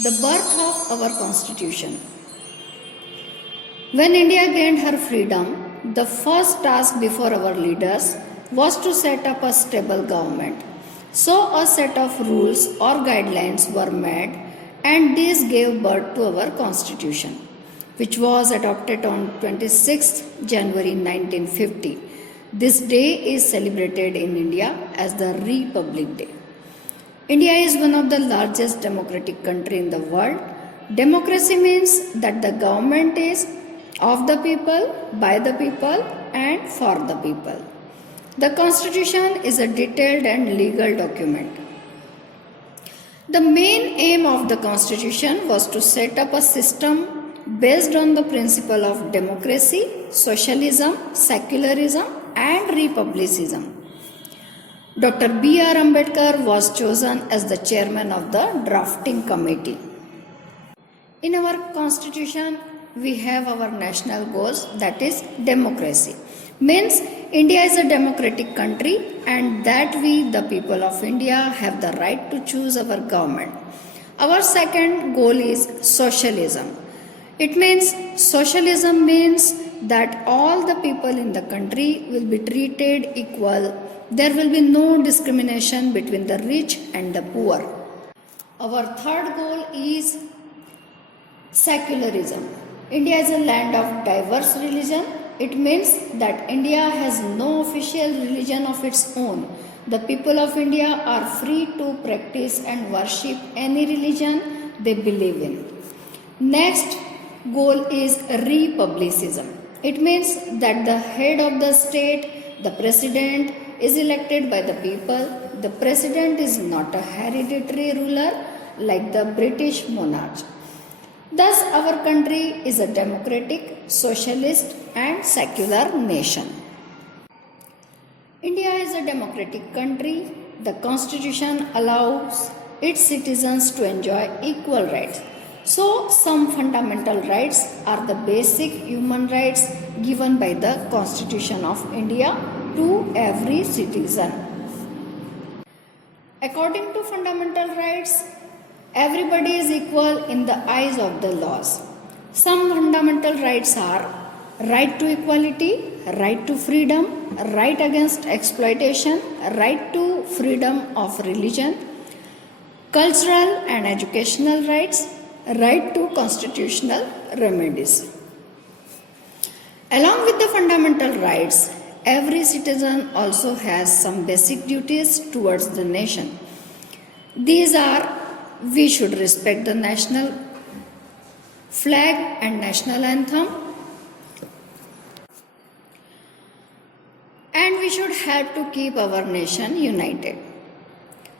The birth of our constitution. When India gained her freedom, the first task before our leaders was to set up a stable government. So a set of rules or guidelines were made, and these gave birth to our constitution, which was adopted on 26th January 1950. This day is celebrated in India as the Republic Day. India is one of the largest democratic country in the world. Democracy means that the government is of the people, by the people, and for the people. The Constitution is a detailed and legal document. The main aim of the Constitution was to set up a system based on the principle of democracy, socialism, secularism, and republicanism. Dr. B.R. Ambedkar was chosen as the chairman of the drafting committee. In our constitution, we have our national goals, that is democracy. Means India is a democratic country and that we, the people of India, have the right to choose our government. Our second goal is socialism. It means socialism means that all the people in the country will be treated equal. There will be no discrimination between the rich and the poor. Our third goal is secularism. India is a land of diverse religion. It means that India has no official religion of its own. The people of India are free to practice and worship any religion they believe in. Next goal is republicanism. It means that the head of the state, the president, is elected by the people. The president is not a hereditary ruler like the British monarch. Thus, our country is a democratic, socialist, and secular nation. India is a democratic country. The Constitution allows its citizens to enjoy equal rights. So, some fundamental rights are the basic human rights given by the Constitution of India to every citizen. According to fundamental rights, everybody is equal in the eyes of the laws. Some fundamental rights are right to equality, right to freedom, right against exploitation, right to freedom of religion, cultural and educational rights, right to constitutional remedies. Along with the fundamental rights, every citizen also has some basic duties towards the nation. These are: we should respect the national flag and national anthem, and we should help to keep our nation united.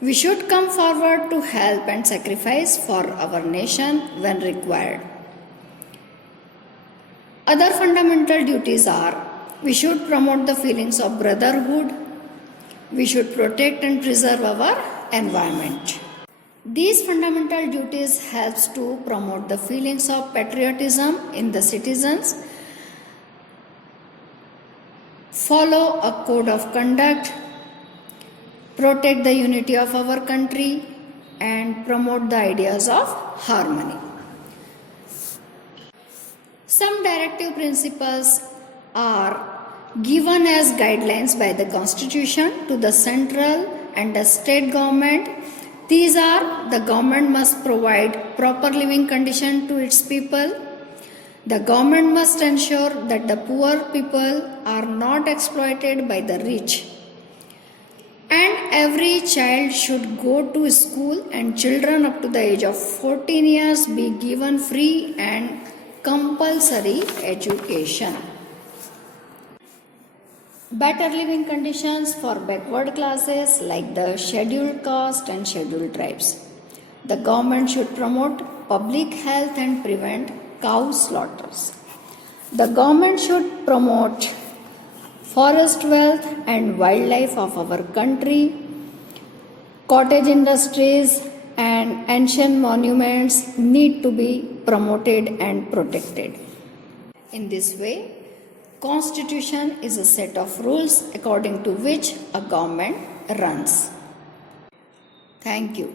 We should come forward to help and sacrifice for our nation when required. Other fundamental duties are: we should promote the feelings of brotherhood, we should protect and preserve our environment. These fundamental duties helps to promote the feelings of patriotism in the citizens, follow a code of conduct, protect the unity of our country, and promote the ideas of harmony. Some directive principles are given as guidelines by the Constitution to the central and the state government. These are: the government must provide proper living condition to its people. The government must ensure that the poor people are not exploited by the rich. And every child should go to school, and children up to the age of 14 years be given free and compulsory education. Better living conditions for backward classes like the scheduled caste and scheduled tribes. The government should promote public health and prevent cow slaughters. The government should promote forest wealth and wildlife of our country. Cottage industries and ancient monuments need to be promoted and protected. In this way, Constitution is a set of rules according to which a government runs. Thank you.